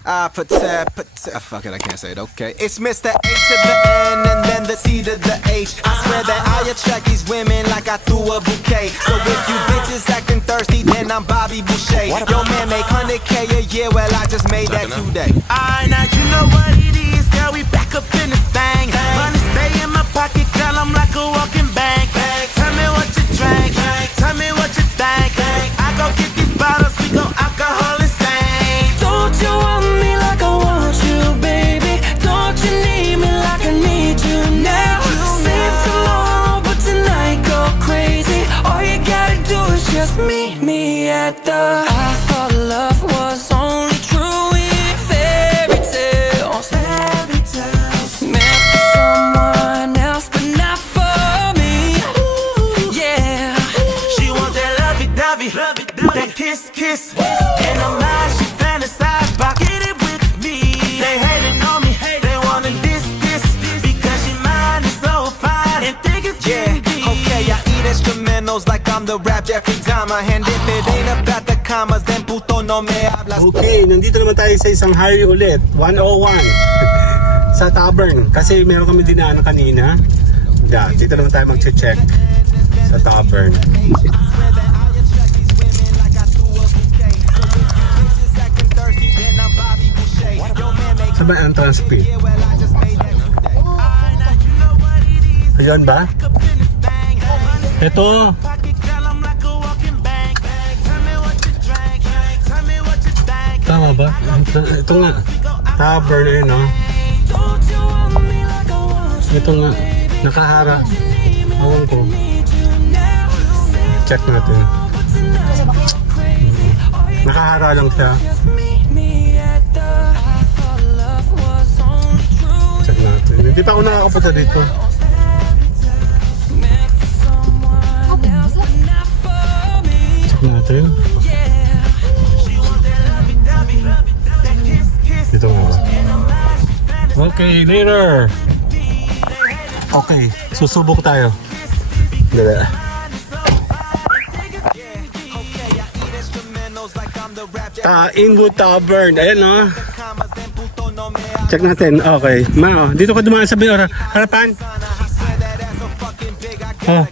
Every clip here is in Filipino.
Fuck it, I can't say it, okay. It's Mr. A to the N and then the C to the H. I swear that I attract these women like I threw a bouquet. So if you bitches acting thirsty, then I'm Bobby Boucher. Yo man make 100K a year, well I just made that today. Alright, now you know what it is, girl, we back up in this thing. Money stay in my pocket, girl, I'm like a walking bank. Tell me what you drink, tell me what you think. I go get these bottles, we go alcohol insane. Don't you want me like I want you, baby? Don't you need me like I need you now? Save tomorrow, but tonight go crazy. All you gotta do is just meet me at the. I thought love was only true in fairy tales. Meant for someone else, but not for me. Yeah. She want that lovey-dovey, that kiss, and I'm lying, she fantasize about get it with me. They hating on me, they wanna this, because your mind is so fine and think it's candy. Okay, I eat instrumentals like I'm the rap Jeffrey Dahmer, and if it ain't about the commas, then puto no me hablas. Okay, nandito naman tayo sa isang Harry ulit, 101 sa Tavern. Kasi meron kami dinaanan kanina. Dito naman tayo mag-check sa Tavern. Saan ba ang entrance fee? Ayan ba? Ito. Tama ba? Ito nga. Tavern eh, no? Ito nga. Nakahara. Awan ko. Check natin. Nakahara lang siya. Check natin. Hindi pa ako nakakapunta dito. Check natin. Dito nga ba? Okay, later! Okay, susubok tayo. Dala. Inwood Tavern. Ayan, no? Check natin. Okay. Ma, dito ka dumaan sa Binora. Harapan. Oh.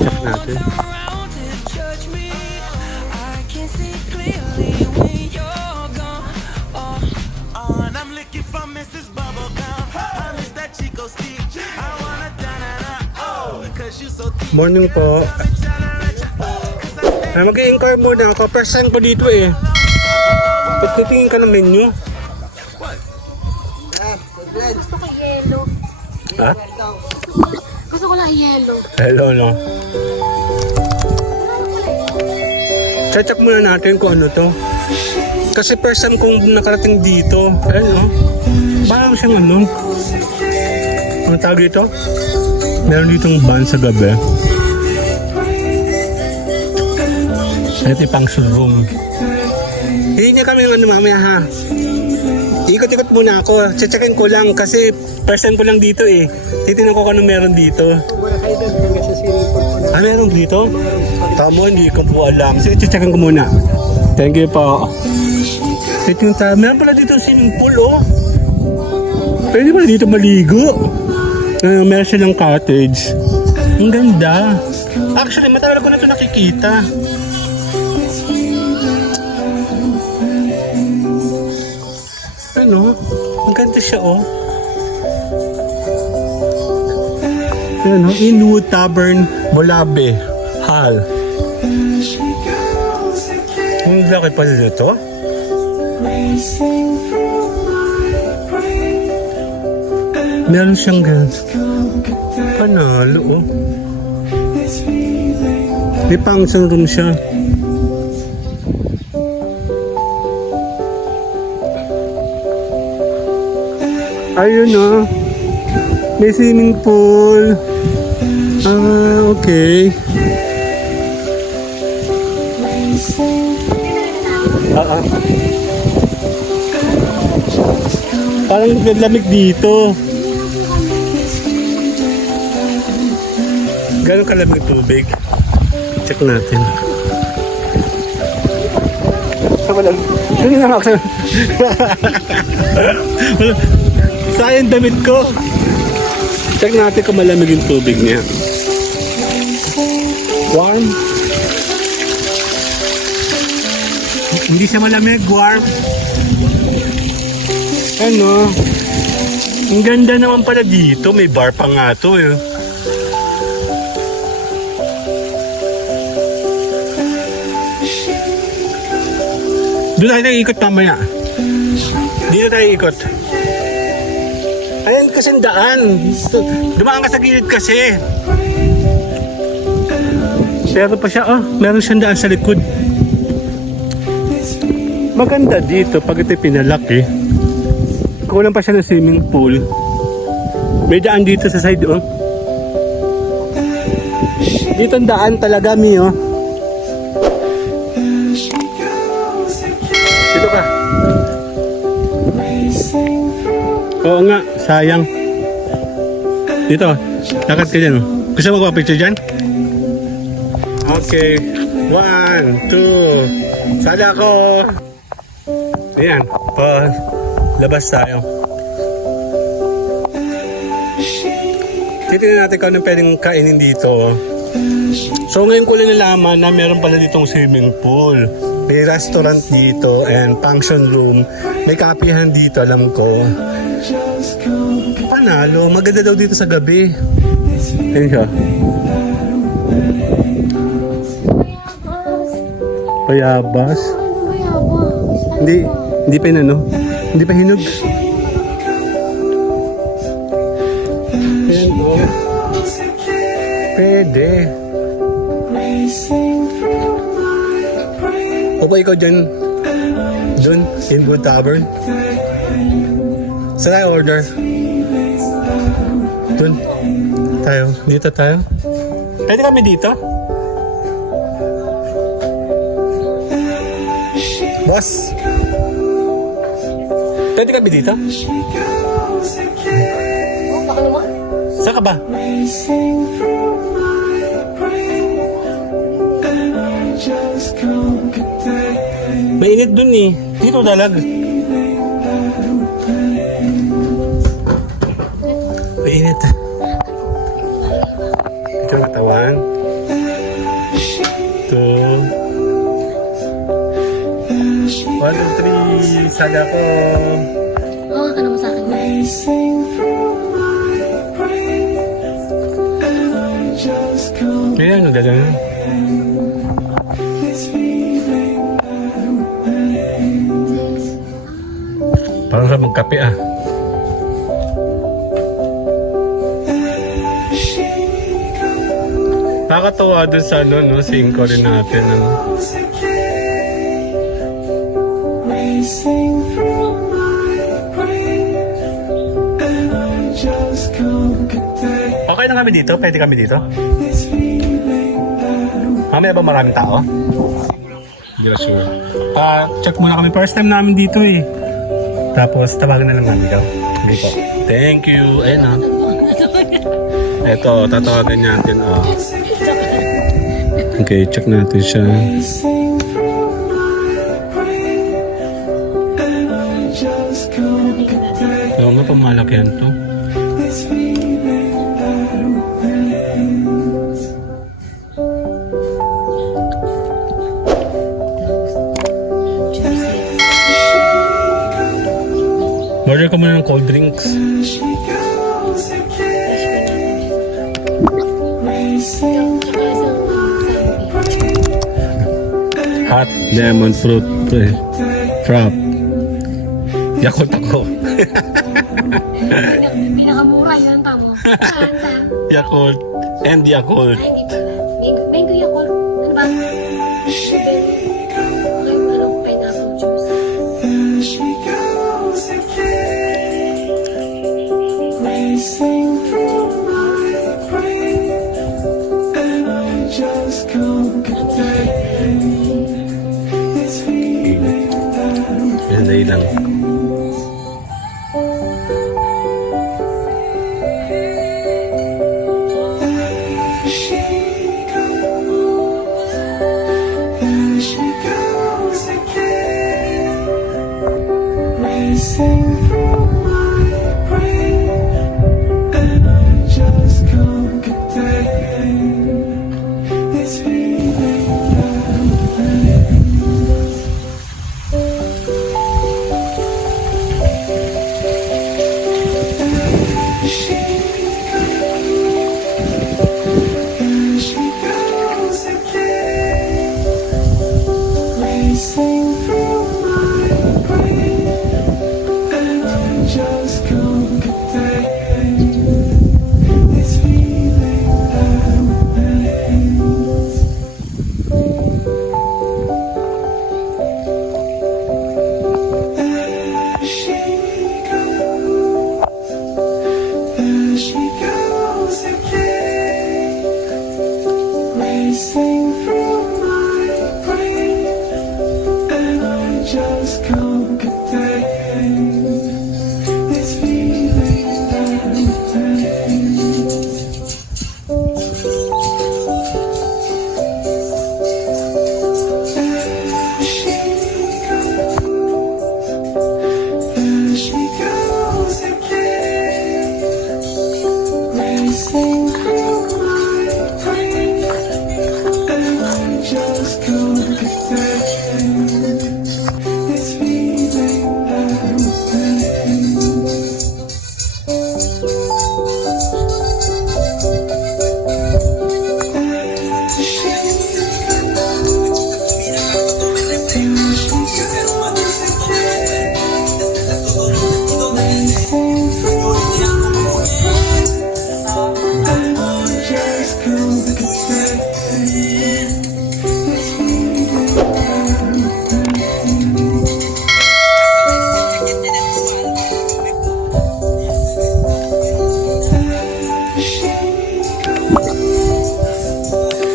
Check natin. Morning po. Mag-i-inquire muna ako. First time ko dito eh. Titingin ka ng menu. Gusto ko yellow. Ha? Gusto ko lang yellow. Hello, no? Check muna natin kung ano to. Kasi first time kong nakarating dito. Ayun, no? Parang siyang ano? Ano tawag dito? Meron ditong van sa gabi. Ito yung function room. Hindi niya kami ng ano mamaya ha. Ikot-ikot muna ako. Checkin ko lang kasi first time ko lang dito eh. Titignan ko kung ano meron dito. Ah, meron dito? Tama, hindi ko po alam. So, checkin ko muna. Thank you po. Titignan tayo. Meron pala dito swimming pool oh. Pwede pala dito maligo. Meron silang cottage. Ang ganda. Actually, matagal ko na ito nakikita. Ano? Ang ganda siya, oh. Ano? Inwood Tavern, Bolabe, Hall. Ang laki pala dito. Meron siyang panalo, oh. May function room siya. Ayun, oh. May swimming pool. Ah, okay. Parang lamig dito. Gano'ng kalamig tubig? Check natin. Walang, tingin na ako. Sayang damit ko. Check natin kung malamig yung tubig niya. Warm. Hindi siya malamig, warm. Ano? Ang ganda naman pala dito. May bar pa nga to eh. Doon tayo ikot mamaya. Dito tayo ikot. Ayan kasi daan. Dumaan ka sa gilid kasi. Pero pa siya, meron siyang daan sa likod. Maganda dito pag ito pinalaki. Kulang pa siya ng swimming pool. May daan dito sa side, oh. Dito ang daan talaga, Mi, oh. Dito ka. Oo nga, sayang. Dito, lakad ka dyan. Gusto mo magpapicture dyan? Okay. 1, 2. Sada ako. Ayan. Labas tayo. Titignan natin kung anong pwedeng kainin dito. So ngayon ko lang nalaman na meron pala ditong swimming pool. May restaurant dito and function room. May kapihan dito, alam ko. Panalo, maganda daw dito sa gabi. Ayun siya. Bayabas. Hindi pa yun ano. Hindi pa hinog. Ayan o. Pwede. O ba ikaw dyan? Dun? Inwood Tavern? Saan tayo order? Dun? Tayo? Dito tayo? Pwede kami dito? Boss? Pwede kami dito? Saan ka ba? Mainit dun eh. Dito dalag. Mainit. Ito ang katawan. 2 1, 2, 3. Sada ko. Oo, ka naman sa akin. Ayan, nagdadaan. Parang sa magkape ah. Nakakatawa dun sa ano, no? Singko rin natin. Ano? Okay na kami dito? Pwede kami dito? Mamaya ba maraming tao? Hindi na sure. Check muna kami. First time namin dito eh. Tapos tawagan na lang namin daw. Okay po. Thank you. Ayun na. Eto, tatawagan natin. Okay, check natin siya. Oo nga, pamalaki yan to. Order ka muna ng cold drinks. Hot lemon fruit frap. Yakult ako. Pinakamura yun, tamo. Saan? Yakult and Yakult. Ay, hindi pala. Mango Yakult. Ano ba? Ano, pineapple juice. Yan lang. racing through my brain, and I just can't contain this feeling I'm feeling. There she goes again, racing through my brain, and I just can't contain this feeling I'm feeling. There she goes again, racing through my brain, and I just can't contain this feeling I'm feeling. There she goes again, racing through my brain, and I just can't contain this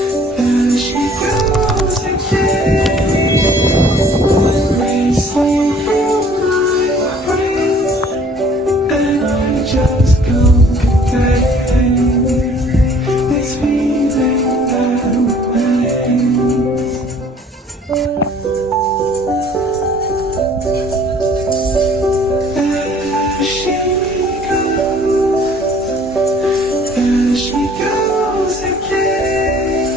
feeling I'm feeling. Just can't contain this feeling I'm feeling. There she goes again,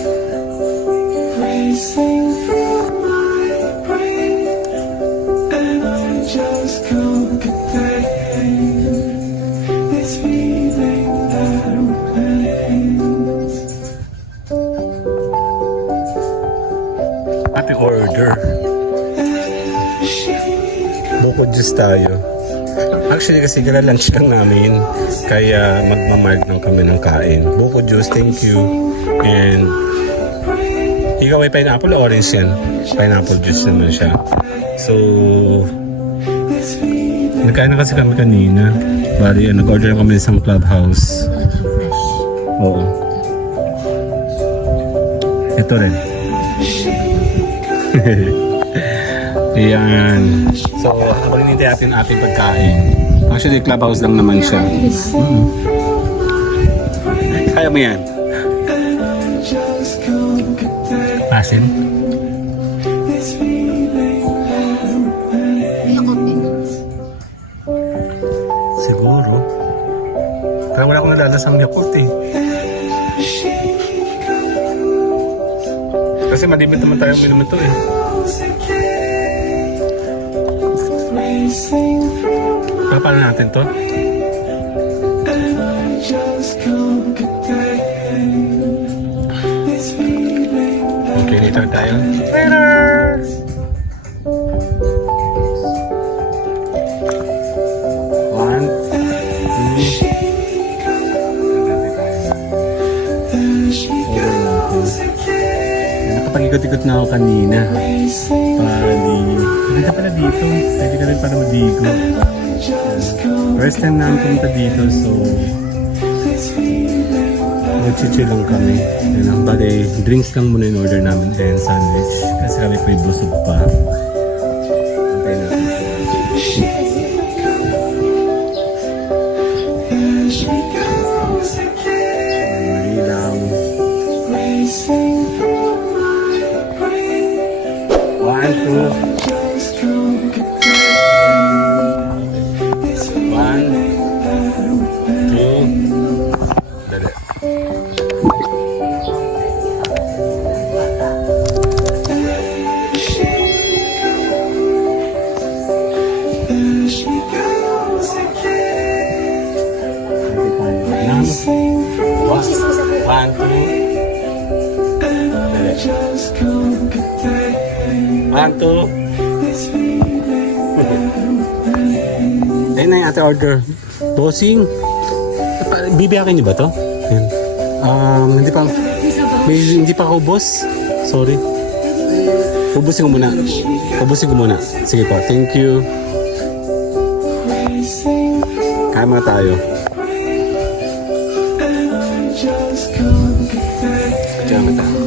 racing through my brain, and I just can't contain this feeling I'm feeling. Happy order. Bukod juice tayo. Actually kasi kala-lunch lang namin. Kaya magmamark lang kami ng kain. Bukod juice, thank you. And ikaw ay pineapple o orange yan? Pineapple juice naman siya. So, nagkain na kasi kami kanina. Bali, nag-order lang kami sa clubhouse. Oo. Ito rin. Ayan. So, habang hinintay natin ating pagkain. Actually, clubhouse lang naman siya. Kaya mo yan? Asin? Siguro. Kaya wala akong nalalasang Yakult eh. Kasi malibit naman tayo minum ito eh. Paano natin to? Okay, later tayo. Later! One, nakapag-ikot-ikot na ako kanina. Pwede ka pala dito. Pwede ka rin para madigo. First time namin pumunta dito, so mag-chill lang kami. Bale, drinks lang muna in order namin and sandwich. Kasi kami po busog pa. Antay natin. Mali lang. One, two. 1, 2. Ayun na yung ate order. Bossing. Bibiyakin niyo ba to? Ayan. Hindi pa. Hindi pa ako boss. Sorry. Ubusin ko muna. Ubusin ko muna. Sige po. Thank you. Kaya mga tayo. Kaya mga tayo.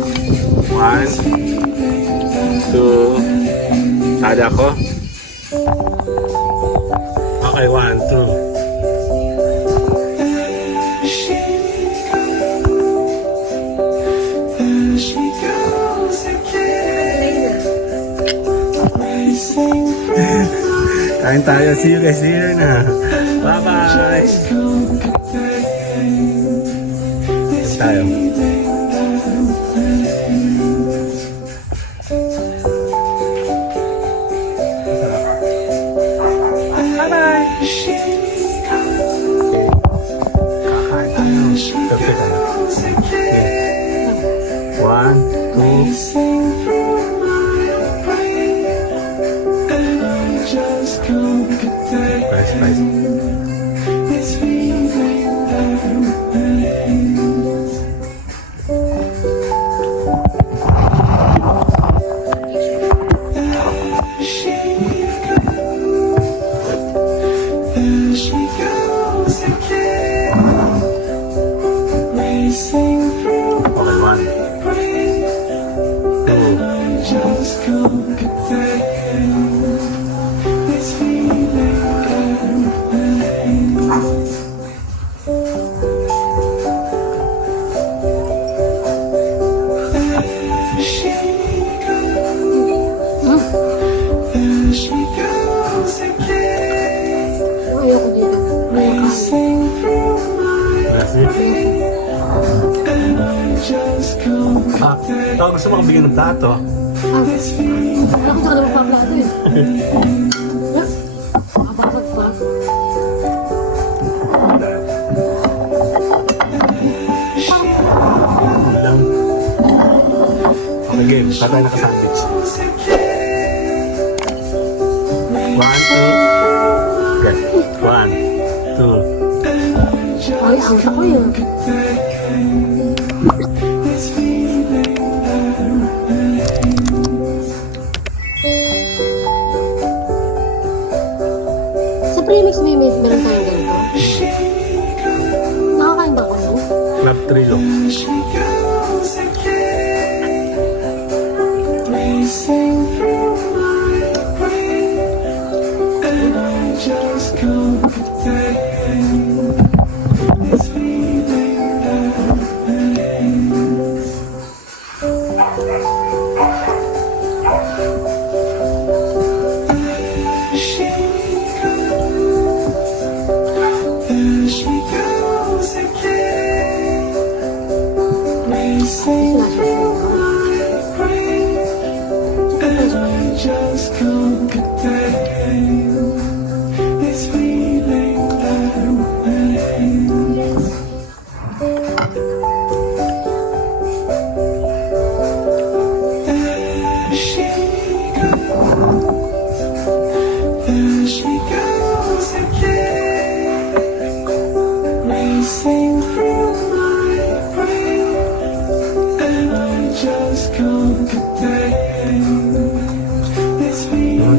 1, 2. Sada ako. Okay, 1, 2. Kain tayo. See you guys here na. Bye-bye. Kain tayo. Bye-bye. Kakain tayo. Perfect na. Okay. 1, 2. Price. Ayoko dito. Gusto mo kong bigyan ng plato? Ako sa kanila magpaplato eh. Mababag pa. Lang. Okay, game. Katay na ka-sandwich. 1, 2. Okay. 1, 2. Ay, ang sa ko yun. Sa premix may meron tayong ganito. Nakakain ba ako nun? Club Trio.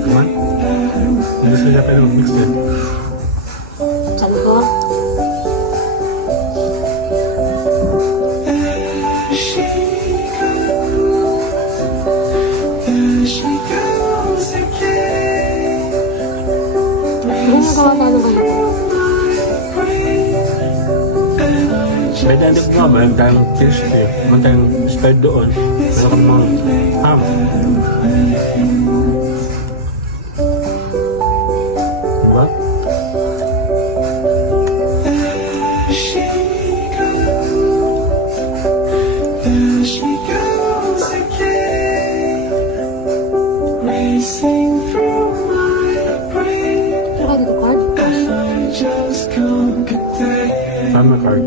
Come on. Gusto niya tayo mag-mix din. Sabi ko, ano nagawa tayo kayo? May danig nga, mayroon tayong crispy. Mayroon tayong spread doon. Mayroon kang mga ham. Diba? Ano ka dito, card? Tama card.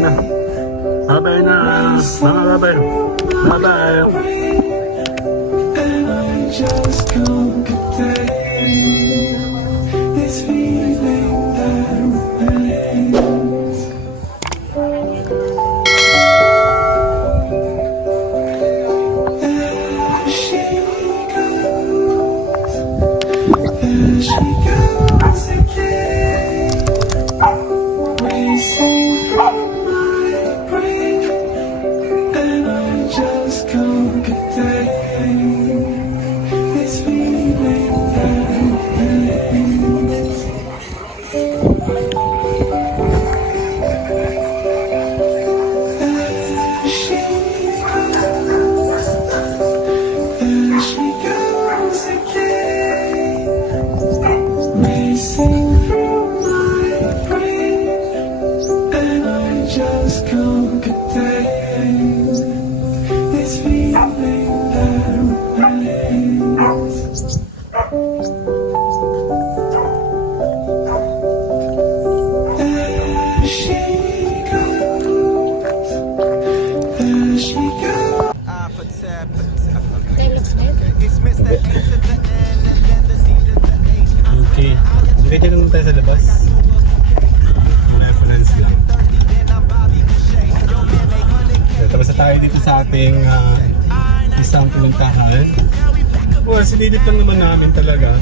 Yan na. Bye-bye na, mga babay. Bye-bye. And I just can't contain this feeling that remains. There she goes again, racing through my brain, and I just can't contain this feeling that remains. There she goes again, racing through my brain, and I just can't contain this feeling that remains. There she goes, there she goes. It's Mr. A to the N and then the C to the H. Okay. Dito lang tayo sa labas. Reference lang. Tapos na tayo dito sa ating isang pinuntahan. Well, sinilip lang naman namin talaga.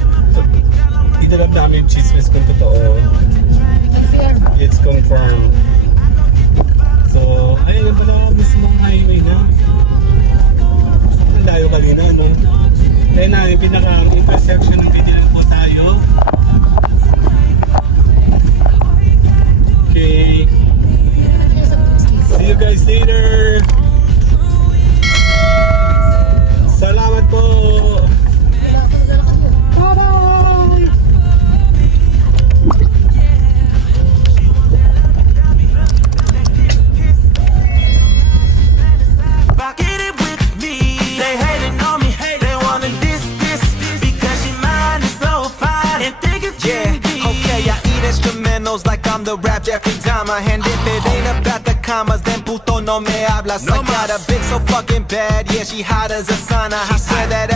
Dito lang namin chismis kung totoo. It's confirmed. So, ayun, nandun ako mismong highway na. Ang layo kanina, ano? Kaya na, yung pinaka-intersection ng video lang po tayo. Okay. See you guys later. Salamat po. Bye-bye. Rock it with me. They hating on me. They wanna diss because your mind is so fine and think it's Yeah, okay, I eat instrumentals like I'm the rap Jeffrey Dahmer. And if it ain't about the commas, then puto no me hablas. I got a bitch so fucking bad, yeah, she hot as a sauna. I swear that